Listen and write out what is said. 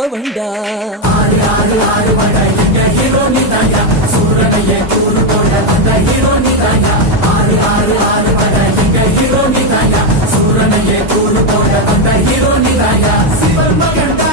கோவண்டா. ஆறு ஆறு ஆறு வட எங்க ஹீரோ நீதாயா, சூரனையே கூறு போட வந்த ஹீரோ நீதாயா. ஆறு ஆறு ஆறு வட எங்க ஹீரோ நீதாயா, சூரனையே கூறு போட வந்த ஹீரோ நீதாயா. சிவன் மகன்டா